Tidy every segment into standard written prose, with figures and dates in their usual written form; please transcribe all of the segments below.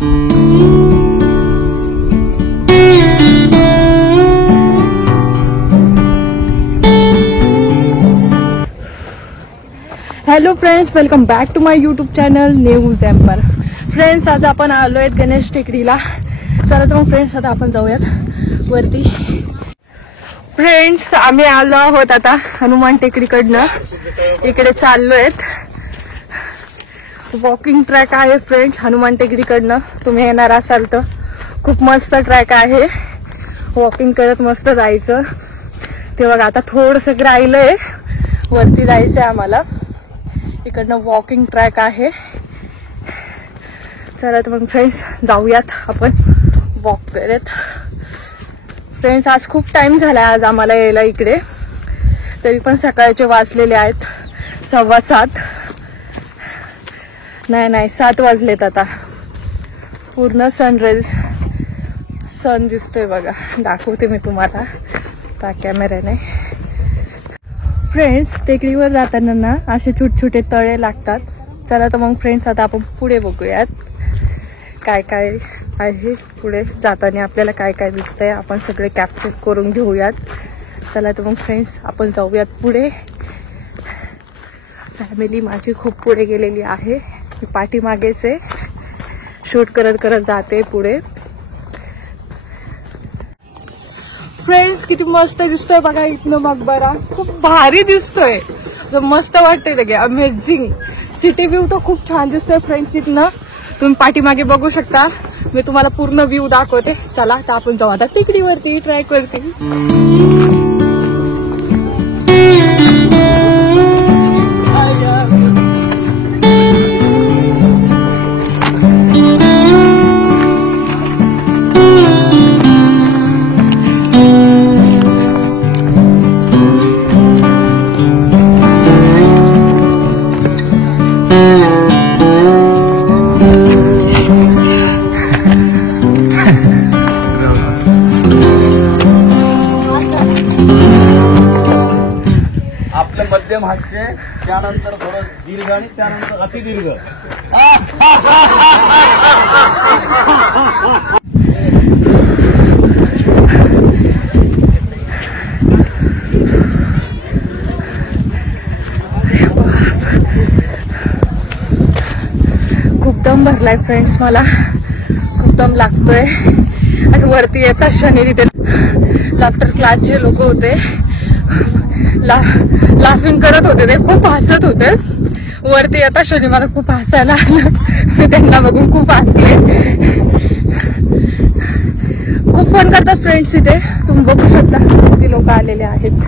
Hello friends, welcome back to my YouTube channel news एम्पर. Friends, आज आपण आलो आहेत गणेश टेकडीला. चला तर मग फ्रेंड्स, आता आपण जाऊयात वरती. फ्रेंड्स, आम्ही आलो आहोत आता हनुमान टेकडीकडनं. इकडे चाललोयत. वॉकिंग ट्रॅक आहे फ्रेंड्स हनुमान टेकडीकडनं. तुम्ही येणार असाल तर खूप मस्त ट्रॅक आहे. वॉकिंग करत मस्त जायचं. ते बघा, आता थोडंसं राहिलंय, वरती जायचंय आम्हाला. इकडनं वॉकिंग ट्रॅक आहे. चला तर मग फ्रेंड्स, जाऊयात आपण वॉक करत. फ्रेंड्स, आज खूप टाइम झाला आज आम्हाला यायला इकडे. तरी पण सकाळचे वाजलेले आहेत 7:15. नाही 7 वाजलेत आता. पूर्ण सन दिसतोय बघा. दाखवते मी तुम्हाला त्या कॅमेऱ्याने. फ्रेंड्स, टेकडीवर जाताना ना असे छोटे छोटे तळे लागतात. चला तर मग फ्रेंड्स, आता आपण पुढे बघूयात काय काय आहे. पुढे जाताना आपल्याला काय काय दिसतंय आपण सगळे कॅप्चर करून घेऊयात. चला तर मग फ्रेंड्स, आपण जाऊयात पुढे. फॅमिली माझी खूप पुढे गेलेली आहे. मी पाठीमागेच आहे. शूट करत करत जाते पुढे. फ्रेंड्स, किती मस्त दिसतोय बघा इथनं मकबरा. खूप भारी दिसतोय. मस्त वाटतंय लगे. अमेझिंग. सिटी व्ह्यू तर खूप छान दिसतोय फ्रेंड्स इथनं. तुम्ही पाठीमागे बघू शकता. मी तुम्हाला पूर्ण व्ह्यू दाखवते. चला तर आपण जाऊ आता टेकडीवरती, ट्रॅक वरती. मध्यम हास्य, त्यानंतर थोडं दीर्घ आणि त्यानंतर अतिदीर्घ. खूप दम भरलाय फ्रेंड्स. मला खूप दम लागतोय. आणि वरती येता क्षणी तिथे लाफ्टर क्लासचे लोक होते. लाफिंग करत होते. ते खूप हसत होते. वरती येता क्षणी मला खूप हसायला आलं. मी त्यांना बघून खूप हसले. खूप फन करतात फ्रेंड्स इथे. तुम्ही बघू शकता किती लोक आलेले आहेत.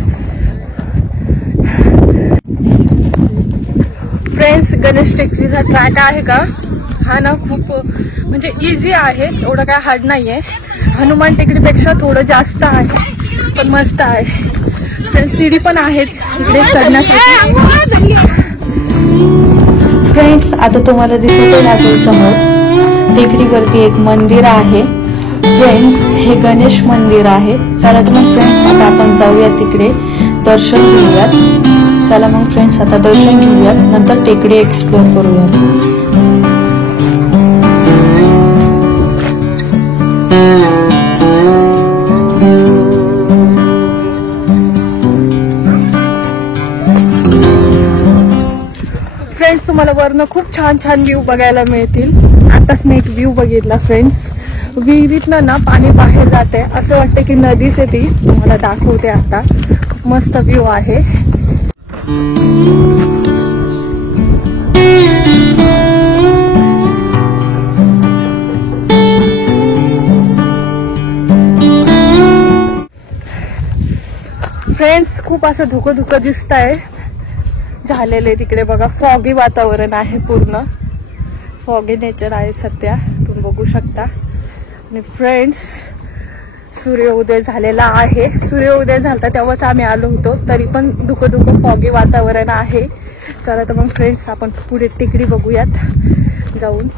फ्रेंड्स, गणेश टेकडीचा ट्रॅक आहे का हा ना खूप म्हणजे इझी आहे. एवढं काय हार्ड नाहीये. हनुमान टेकडीपेक्षा थोडं जास्त आहे, पण मस्त आहे. फ्रेंड्स, सीडी पण आहेत इकडे चढण्यासाठी. फ्रेंड्स, आता तुम्हाला दिसत असेल समोर टेकडीवरती एक मंदिर आहे. फ्रेंड्स, हे गणेश मंदिर आहे. चला तर मग फ्रेंड्स, आता आपण जाऊया तिकडे, दर्शन घेऊयात. चला मग फ्रेंड्स, आता दर्शन घेऊयात, नंतर टेकडी एक्सप्लोर करूयात. फ्रेंड्स, तुम्हाला वरनं खूप छान छान व्ह्यू बघायला मिळतील. आताच मी एक व्ह्यू बघितला फ्रेंड्स. विहिरीतनं ना पाणी बाहेर जाते. असं वाटतं की नदीच आहे ती. तुम्हाला दाखवते आता. खूप मस्त व्ह्यू आहे. फ्रेंड्स, खूप असं धुकं धुकं दिसत आहे झालेले तिकडे बघा. फॉगी वातावरण आहे. पूर्ण फॉगी नेचर आहे सध्या. तुम्ही बघू शकता. आणि फ्रेंड्स, सूर्योदय झालेला आहे. सूर्योदय झाला तेव्हाच आम्ही आलो होतो. तरी पण धुकं धुकं फॉगी वातावरण आहे. चला तर मग फ्रेंड्स, आपण पुढे टेकडी बघूयात जाऊन.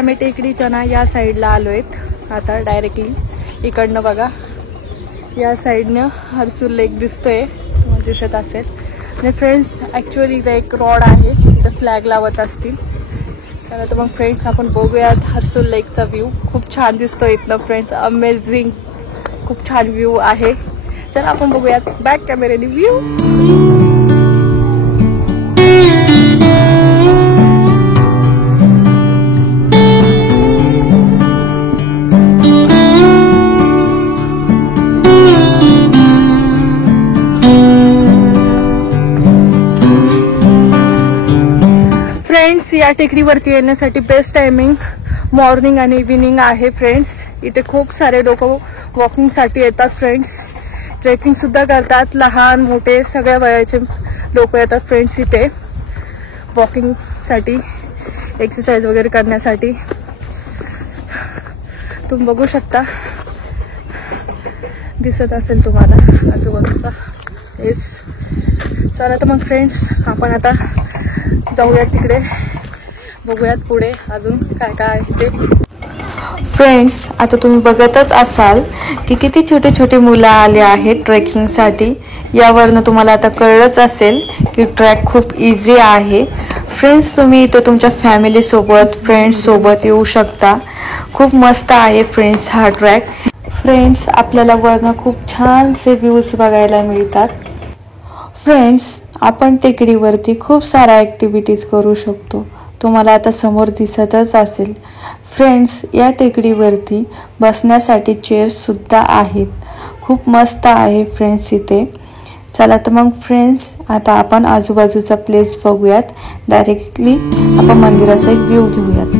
आम्ही टेकडीच्या ना या साईडला आलोयत आता डायरेक्टली इकडनं बघा या साईडनं हर्सूल लेक दिसतोय तुम्हाला दिसत असेल. आणि फ्रेंड्स ॲक्च्युअली इथं एक रॉड आहे इथं फ्लॅग लावत असतील. चला तर मग फ्रेंड्स आपण बघूयात हर्सूल लेकचा व्ह्यू. खूप छान दिसतो इथनं फ्रेंड्स. अमेझिंग खूप छान व्ह्यू आहे. चला आपण बघूयात बॅक कॅमेऱ्याने व्ह्यू. फ्रेंड्स या टेकडीवरती येण्यासाठी बेस्ट टायमिंग मॉर्निंग आणि इव्हिनिंग आहे फ्रेंड्स. इथे खूप सारे लोक वॉकिंगसाठी येतात फ्रेंड्स. ट्रेकिंग सुद्धा करतात. लहान मोठे सगळ्या वयाचे लोक येतात फ्रेंड्स इथे वॉकिंगसाठी एक्सरसाइज वगैरे करण्यासाठी. तुम्ही बघू शकता दिसत असेल तुम्हाला आजूबाजूचा प्लेस. चला तर मग फ्रेंड्स आपण आता जाऊयात तिकडे बघूयात पुढे अजून काय काय आहे ते. फ्रेंड्स आता तुम्ही बघतच असाल की किती छोटे छोटे मुलं आले आहेत ट्रेकिंगसाठी. यावरनं तुम्हाला आता कळलंच असेल की ट्रॅक खूप इझी आहे. फ्रेंड्स तुम्ही इथं तुमच्या फॅमिलीसोबत फ्रेंड्ससोबत येऊ शकता. खूप मस्त आहे फ्रेंड्स हा ट्रॅक. फ्रेंड्स आपल्याला वरनं खूप छानसे व्ह्यूज बघायला मिळतात. फ्रेंड्स आपण टेकडीवरती खूप साऱ्या ॲक्टिव्हिटीज करू शकतो. तुम्हाला आता समोर दिसतच असेल. फ्रेंड्स या टेकडीवरती बसण्यासाठी चेअर्ससुद्धा आहेत. खूप मस्त आहे फ्रेंड्स इथे. चला तर मग फ्रेंड्स आता आपण आजूबाजूचा प्लेस बघूयात. डायरेक्टली आपण मंदिराचा एक व्ह्यू घेऊयात.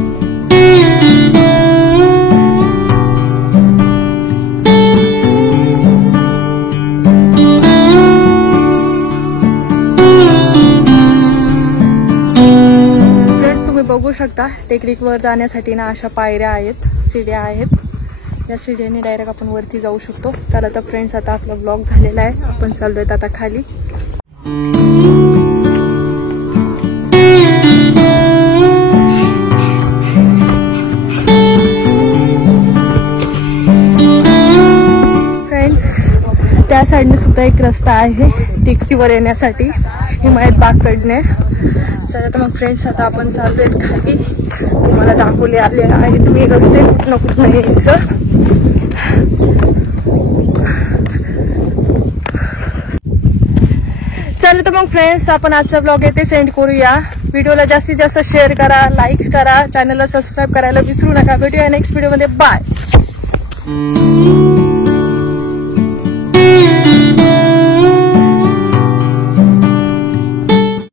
बघू शकता टेकडीवर जाण्यासाठी ना अशा पायऱ्या आहेत सीड्या आहेत. या सीड्याने डायरेक्ट आपण वरती जाऊ शकतो. चला तर फ्रेंड्स आता आपला ब्लॉग झालेला आहे. आपण चाललोय आता खाली. फ्रेंड्स त्या साईडने सुद्धा एक रस्ता आहे टेकडीवर येण्यासाठी हिमायत बागकडने. चला तर मग फ्रेंड्स आता आपण चालूयात खाली. तुम्हाला दाखवले आले आहे तुम्ही रस्ते कुठनं कुठनं यायचं. चला तर मग फ्रेंड्स आपण आजचा ब्लॉग येथे सेंड करूया. व्हिडिओला जास्तीत जास्त शेअर करा, लाईक्स करा, चॅनलला सबस्क्राईब करायला विसरू नका. भेटूया नेक्स्ट व्हिडिओमध्ये. बाय.